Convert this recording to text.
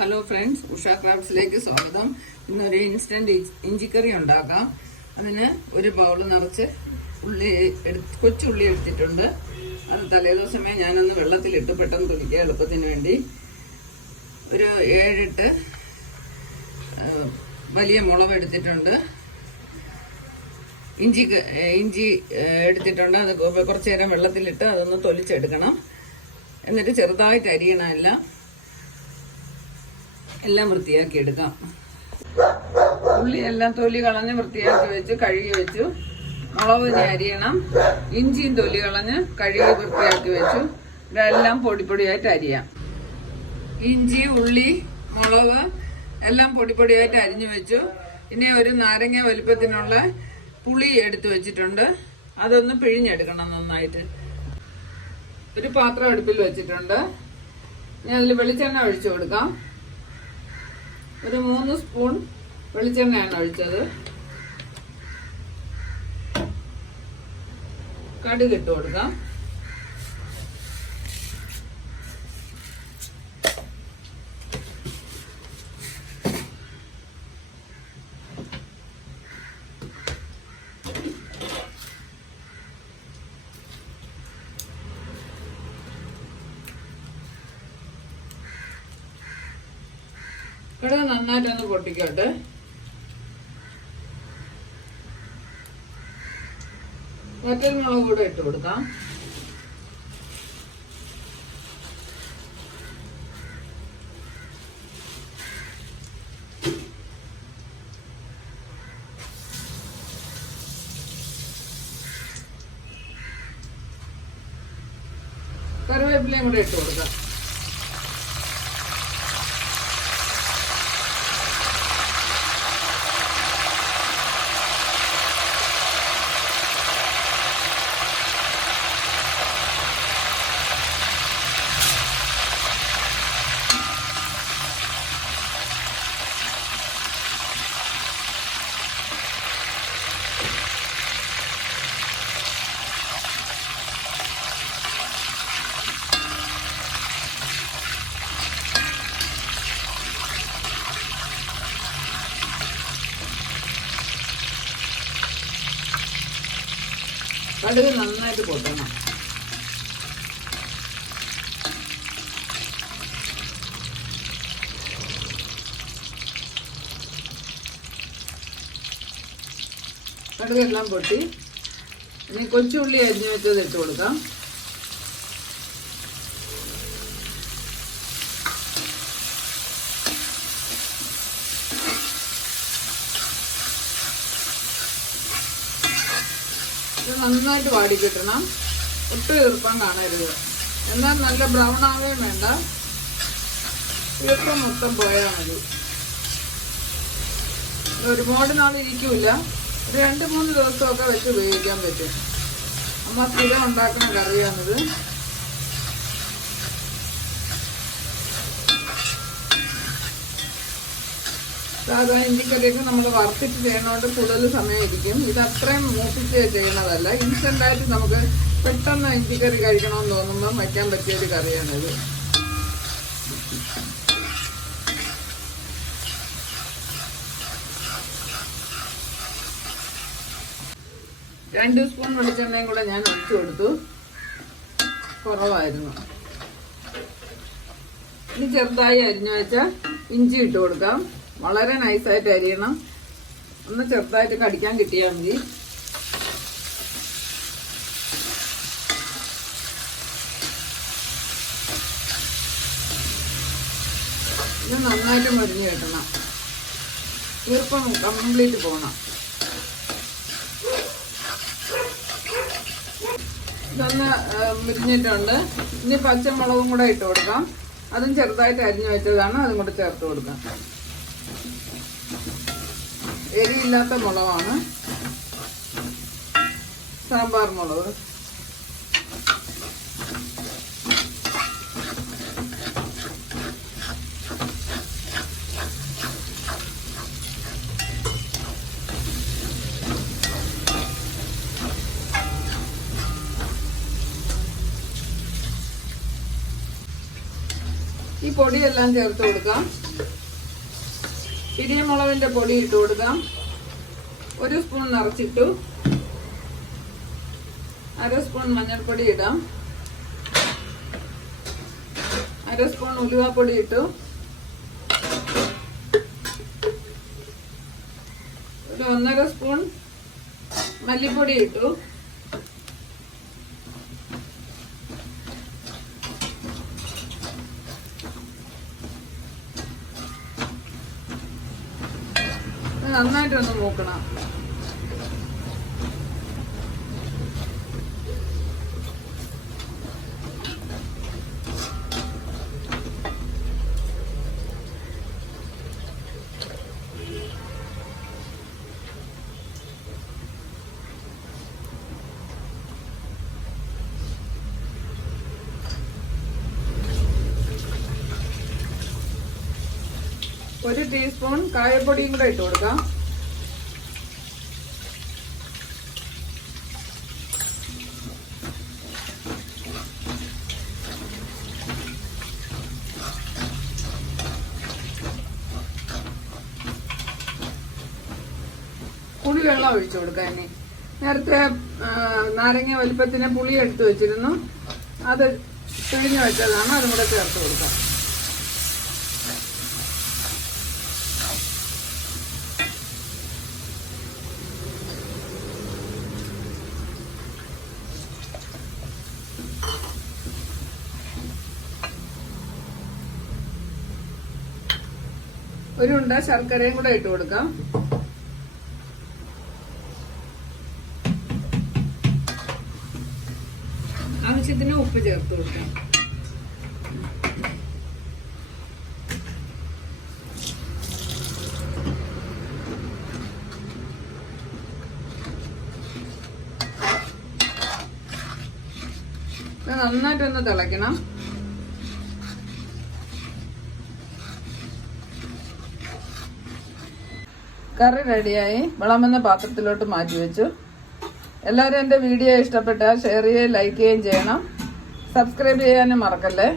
Hello friends Usha ക്രാഫ്റ്റ്സിലേക്ക് സ്വാഗതം. ഇന്നൊരു instant ഇഞ്ചിക്കറി ഉണ്ടാക്കാം. അതിന് ഒരു ബൗൾ നിറച്ച് ഉള്ളി എടുത്ത് കൊച്ചുള്ളി എടുത്തിട്ടുണ്ട്. അത് തലേദിവസമേ ഞാനൊന്ന് വെള്ളത്തിലിട്ട് പെട്ടെന്ന് തുളിക്കുക എളുപ്പത്തിന് വേണ്ടി. ഒരു ഏഴെട്ട് വലിയ മുളക് എടുത്തിട്ടുണ്ട്. ഇഞ്ചി ഇഞ്ചി എടുത്തിട്ടുണ്ട്. അത് കുറച്ചു നേരം വെള്ളത്തിലിട്ട് അതൊന്ന് തൊലിച്ചെടുക്കണം. എന്നിട്ട് ചെറുതായിട്ട് അരിയണം എല്ലാം വൃത്തിയാക്കി എടുക്കാം. ഉള്ളി എല്ലാം തൊലി കളഞ്ഞ് വൃത്തിയാക്കി വെച്ച് കഴുകി വെച്ചു. മുളക് അരിയണം. ഇഞ്ചിയും തൊലി കളഞ്ഞ് കഴുകി വൃത്തിയാക്കി വെച്ചു. ഇതെല്ലാം പൊടിപ്പൊടിയായിട്ട് അരിയാം. ഇഞ്ചി ഉള്ളി മുളക് എല്ലാം പൊടിപ്പൊടിയായിട്ട് അരിഞ്ഞു വെച്ചു. ഇനി ഒരു നാരങ്ങ വലിപ്പത്തിനുള്ള പുളി എടുത്തു വെച്ചിട്ടുണ്ട്. അതൊന്ന് പിഴിഞ്ഞെടുക്കണം നന്നായിട്ട്. ഒരു പാത്രം അടുപ്പിൽ വെച്ചിട്ടുണ്ട്. ഇനി അതിൽ വെളിച്ചെണ്ണ ഒഴിച്ചു കൊടുക്കാം. ഒരു മൂന്ന് സ്പൂൺ വെളിച്ചെണ്ണയാണ് ഒഴിച്ചത്. കടുക് ഇട്ട് കൊടുക്കാം. കടുക് നന്നായിട്ടൊന്ന് പൊട്ടിക്കോട്ടെ. വറ്റൽ മുളക് കൂടെ ഇട്ട് കൊടുക്കാം. കറിവേപ്പിലയും കൂടെ ഇട്ട് കൊടുക്കാം. കടുക് നന്നായിട്ട് പൊട്ടണം. കടുകെല്ലാം പൊട്ടി. ഇനി കൊച്ചുള്ളി അരിഞ്ഞു വെച്ചത് ഇട്ട് കൊടുക്കാം. നന്നായിട്ട് വാടി കിട്ടണം ഒട്ടും ഈർപ്പം കാണരുത്. എന്നാൽ നല്ല ബ്രൗൺ ആവുകയും വേണ്ട. ഈർപ്പം മൊത്തം പോയാൽ മതി. ഒരുപാട് നാൾ ഇരിക്കൂല. രണ്ട് മൂന്ന് ദിവസമൊക്കെ വെച്ച് ഉപയോഗിക്കാൻ പറ്റും. അമ്മ സ്ഥിരം ഉണ്ടാക്കുന്ന കറിയാണിത്. സാധാരണ ഇഞ്ചിക്കറിയൊക്കെ നമ്മൾ വർത്തിച്ച് ചെയ്യണോണ്ട് കൂടുതൽ സമയം ഇരിക്കും ഇത് അത്രയും മൂപ്പിച്ച് ചെയ്യണതല്ല ഇൻസ്റ്റന്റായിട്ട് നമുക്ക് പെട്ടെന്ന് ഇഞ്ചിക്കറി കഴിക്കണമെന്ന് തോന്നുമ്പോൾ വയ്ക്കാൻ പറ്റിയ ഒരു കറിയാണിത്. രണ്ട് സ്പൂൺ വെളിച്ചെണ്ണയും കൂടെ ഞാൻ ഒഴിച്ചു കൊടുത്തു. കുറവായിരുന്നു. ഇനി ചെറുതായി അരിഞ്ഞു വെച്ച ഇഞ്ചി ഇട്ട് കൊടുക്കാം. വളരെ നൈസായിട്ട് അരിയണം ഒന്ന് ചെറുതായിട്ട് കടിക്കാൻ കിട്ടിയാൽ മതി. ഇത് നന്നായിട്ട് മരിഞ്ഞ് കിട്ടണം. ഈർപ്പം കംപ്ലീറ്റ് പോകണം ഇതൊന്ന് മുരിഞ്ഞിട്ടുണ്ട്. ഇനി പച്ചമുളകും കൂടെ ഇട്ട് കൊടുക്കാം. അതും ചെറുതായിട്ട് അരിഞ്ഞു വെച്ചതാണ്. അതും കൂടെ ചേർത്ത് കൊടുക്കാം. എരിയില്ലാത്ത മുളകാണ്. സാമ്പാർ മുളക്. ഈ പൊടിയെല്ലാം ചേർത്ത് കൊടുക്കാം. പിരിയമുളകിന്റെ പൊടി ഇട്ട് കൊടുക്കാം ഒരു സ്പൂൺ നിറച്ചിട്ടു. അര സ്പൂൺ മഞ്ഞൾപ്പൊടി ഇടാം. അര സ്പൂൺ ഉലുവാപ്പൊടി ഇട്ടു. ഒരു ഒന്നര സ്പൂൺ മല്ലിപ്പൊടി ഇട്ടു. നന്നായിട്ടൊന്ന് മൂക്കണം ഒരു ടീസ്പൂൺ കായപ്പൊടിയും കൂടെ ഇട്ട് കൊടുക്കാം. പുളി വെള്ളം ഒഴിച്ചു കൊടുക്കാം ഇനി. നേരത്തെ നാരങ്ങ വലിപ്പത്തിന് പുളി എടുത്തു വെച്ചിരുന്നു. അത് പിഴിഞ്ഞു വെച്ചതാണ്. അതും കൂടെ ചേർത്ത് കൊടുക്കാം. ഒരു ഉണ്ട ശർക്കരയും കൂടെ ഇട്ട് കൊടുക്കാം. ആവശ്യത്തിന് ഉപ്പ് ചേർത്ത് കൊടുക്കാം. നന്നായിട്ടൊന്ന് തിളയ്ക്കണം. കറി റെഡിയായി. വിളമ്പുന്ന പാത്രത്തിലോട്ട് മാറ്റി വെച്ചു. എല്ലാവരും എന്റെ വീഡിയോ ഇഷ്ടപ്പെട്ടാൽ ഷെയർ ചെയ്യുകയും ലൈക്ക് ചെയ്യുകയും ചെയ്യണം. സബ്സ്ക്രൈബ് ചെയ്യാനും മറക്കല്ലേ?